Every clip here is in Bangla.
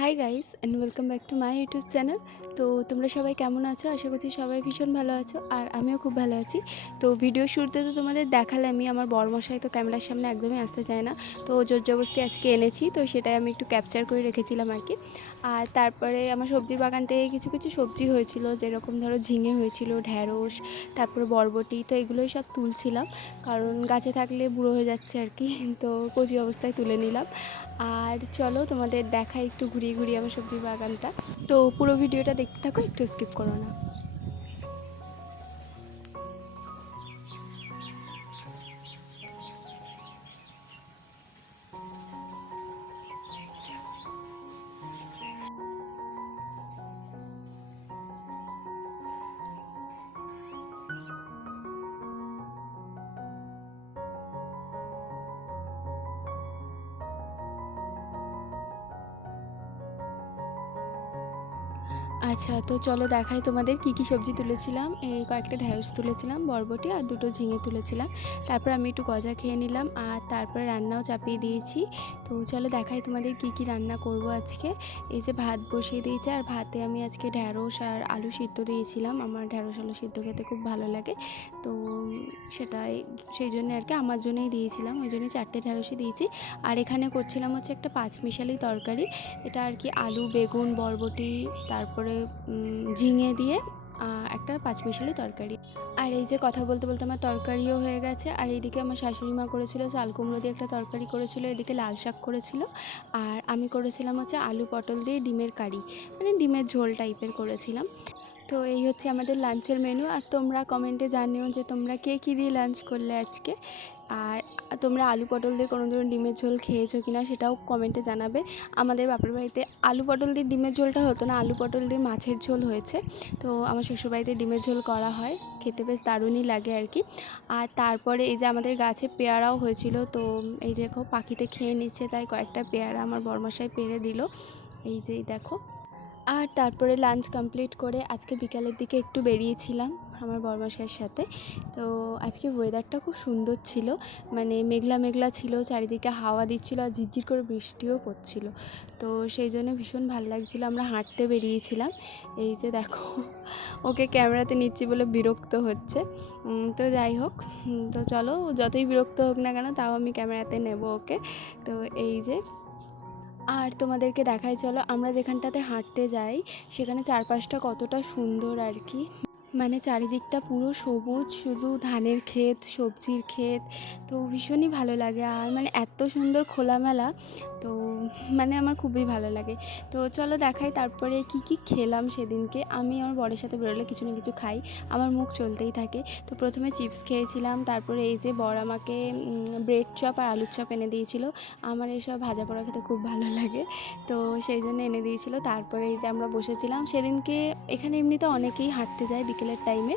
Hi guys and welcome back to my YouTube channel. তো তোমরা সবাই কেমন আছো? আশা করছি সবাই ভীষণ ভালো আছো, আর আমিও খুব ভালো আছি। তো ভিডিও শুরুতে তো তোমাদের দেখালামই, আমার বরমশাই তো ক্যামেরার সামনে একদমই আসতে চায় না, তো জোর জবরদস্তি আজকে এনেছি, তো সেটাই আমি একটু ক্যাপচার করে রেখেছিলাম আর কি। আর তারপরে আমার সবজির বাগান থেকে কিছু কিছু সবজি হয়েছিল, যেরকম ধরো ঝিঙে হয়েছিল, ঢ্যাঁড়স, তারপরে বরবটি, তো এগুলোই সব তুলছিলাম, কারণ গাছে থাকলে বুড়ো হয়ে যাচ্ছে আর কি, তো কচি অবস্থায় তুলে নিলাম। আর চলো তোমাদের দেখাই একটু ঘুরিয়ে ঘুরিয়ে আমার সবজির বাগানটা। তো পুরো ভিডিওটা দেখতে থাকো, একটু স্কিপ করো না। আচ্ছা, তো চলো দেখাই তোমাদের কি কি সবজি তুলেছিলাম। এই কয়েকটা ঢ্যাঁড়স তুলেছিলাম, বরবটি আর দুটো ঝিঙে তুলেছিলাম। তারপর আমি একটু গজা খেয়ে নিলাম, আর তারপরে রান্নাও চাপিয়ে দিয়েছি। তো চলো দেখাই তোমাদের কি কি রান্না করব আজকে। এই যে ভাত বসিয়ে দিয়েছি, আর ভাতে আমি আজকে ঢ্যাঁড়স আর আলু সিদ্ধ দিয়েছিলাম। আমার ঢ্যাঁড়স আলু সিদ্ধ খেতে খুব ভালো লাগে, তো সেটাই সেই জন্য আর কি আমার জন্যই দিয়েছিলাম, ওই জন্যই 4টে ঢ্যাঁড়সই দিয়েছি। আর এখানে করছিলাম হচ্ছে একটা পাঁচমিশালি তরকারি। এটা আর কি আলু, বেগুন, বরবটি, তারপরে ঝিঙে দিয়ে একটা পাঁচমিশালি তরকারি। আর এই যে কথা বলতে বলতে আমার তরকারিও হয়ে গেছে। আর এইদিকে আমার শাশুড়ি মা করেছিল চাল কুমড়ো দিয়ে একটা তরকারি করেছিল, এদিকে লাল শাক করেছিল, আর আমি করেছিলাম হচ্ছে আলু পটল দিয়ে ডিমের কারি, মানে ডিমের ঝোল টাইপের করেছিলাম। তো এই হচ্ছে আমাদের লাঞ্চের মেনু। আর তোমরা কমেন্টে জানিও যে তোমরা কে কী দিয়ে লাঞ্চ করলে আজকে, আর তোমরা আলু পটল দিয়ে কোনো ধরুন ডিমের ঝোল খেয়েছো কি না সেটাও কমেন্টে জানাবে। আমাদের বাপের বাড়িতে আলু পটল দিয়ে ডিমের ঝোলটা হতো না, আলু পটল দিয়ে মাছের ঝোল হয়েছে। তো আমার শ্বশুরবাড়িতে ডিমের ঝোল করা হয়, খেতে বেশ দারুণই লাগে আর কি। আর তারপরে এই যে আমাদের গাছে পেয়ারাও হয়েছিল, তো এই দেখো পাখিতে খেয়ে নিচ্ছে, তাই কয়েকটা পেয়ারা আমার বরমশাই পেড়ে দিল, এই যেই দেখো। আর তারপরে লাঞ্চ কমপ্লিট করে আজকে বিকালের দিকে একটু বেরিয়েছিলাম আমার বরমশাইয়ের সাথে। তো আজকে ওয়েদারটা খুব সুন্দর ছিল, মানে মেঘলা মেঘলা ছিল, চারিদিকে হাওয়া দিচ্ছিল, আর ঝিরঝির করে বৃষ্টিও পড়ছিল। তো সেই জন্য ভীষণ ভালো লাগছিলো। আমরা হাঁটতে বেরিয়েছিলাম, এই যে দেখো ওকে ক্যামেরাতে নিচ্ছি বলে বিরক্ত হচ্ছে। তো যাই হোক, তো চলো যতই বিরক্ত হোক না কেন, তাও আমি ক্যামেরাতে নেব ওকে। তো এই যে, আর তোমাদেরকে দেখাই চলো আমরা যেখানটাতে হাঁটতে যাই সেখানে চারপাশটা কতটা সুন্দর আর কি, মানে চারিদিকটা পুরো সবুজ, শুধু ধানের ক্ষেত, সবজির ক্ষেত, তো ভীষণই ভালো লাগে। আর মানে এত সুন্দর খোলামেলা, তো মানে আমার খুবই ভালো লাগে। তো চলো দেখাই তারপরে কি কি খেলাম সেদিনকে। আমি আমার বরের সাথে বেরোলে কিছু না কিছু খাই, আমার মুখ চলতেই থাকে। তো প্রথমে চিপস খেয়েছিলাম, তারপরে এই যে বর আমাকে ব্রেড চপ আর আলুর চপ এনে দিয়েছিল। আমার এইসব ভাজা পোড়া খেতে খুব ভালো লাগে, তো সেই জন্য এনে দিয়েছিল। তারপরে এই যে আমরা বসেছিলাম, সেদিনকে এখানে এমনিতে অনেকেই হাঁটতে যায় বিকেলের টাইমে,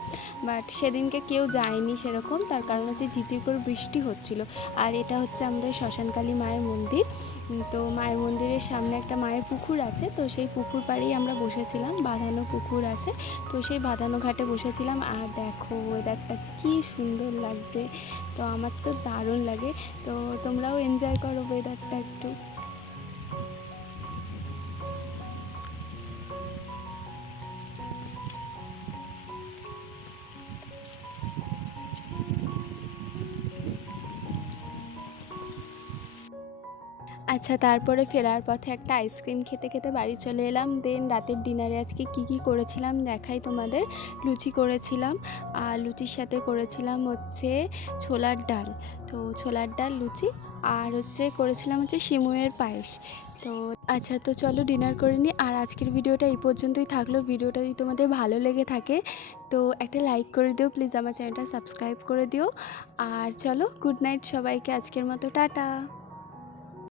বাট সেদিনকে কেউ যায়নি সেরকম, তার কারণ হচ্ছে ঝিরঝির করে বৃষ্টি হচ্ছিল। আর এটা হচ্ছে আমাদের শ্মশানকালী মায়ের মন্দির। তো মায়ের মন্দিরের সামনে একটা মায়ের পুকুর আছে, তো সেই পুকুর পাড়েই আমরা বসেছিলাম, বাঁধানো পুকুর আছে, তো সেই বাঁধানো ঘাটে বসেছিলাম। আর দেখো ওয়েদারটা কী সুন্দর লাগছে, তো আমার তো দারুণ লাগে। তো তোমরাও এনজয় করো ওয়েদারটা একটু। আচ্ছা, তারপরে ফেরার পথে একটা আইসক্রিম খেতে খেতে বাড়ি চলে এলাম। দেন রাতের ডিনারে আজকে কি কি করেছিলাম দেখাই তোমাদের। লুচি করেছিলাম, আর লুচির সাথে করেছিলাম হচ্ছে ছোলার ডাল, তো ছোলার ডাল লুচি, আর হচ্ছে করেছিলাম হচ্ছে সিমুয়ের পায়েস। তো আচ্ছা, তো চলো ডিনার করে নিই। আর আজকের ভিডিওটা এই পর্যন্তই থাকলো। ভিডিওটা যদি তোমাদের ভালো লেগে থাকে তো একটা লাইক করে দিও প্লিজ, আমার চ্যানেলটা সাবস্ক্রাইব করে দিও। আর চলো গুড নাইট সবাইকে, আজকের মতো টাটা।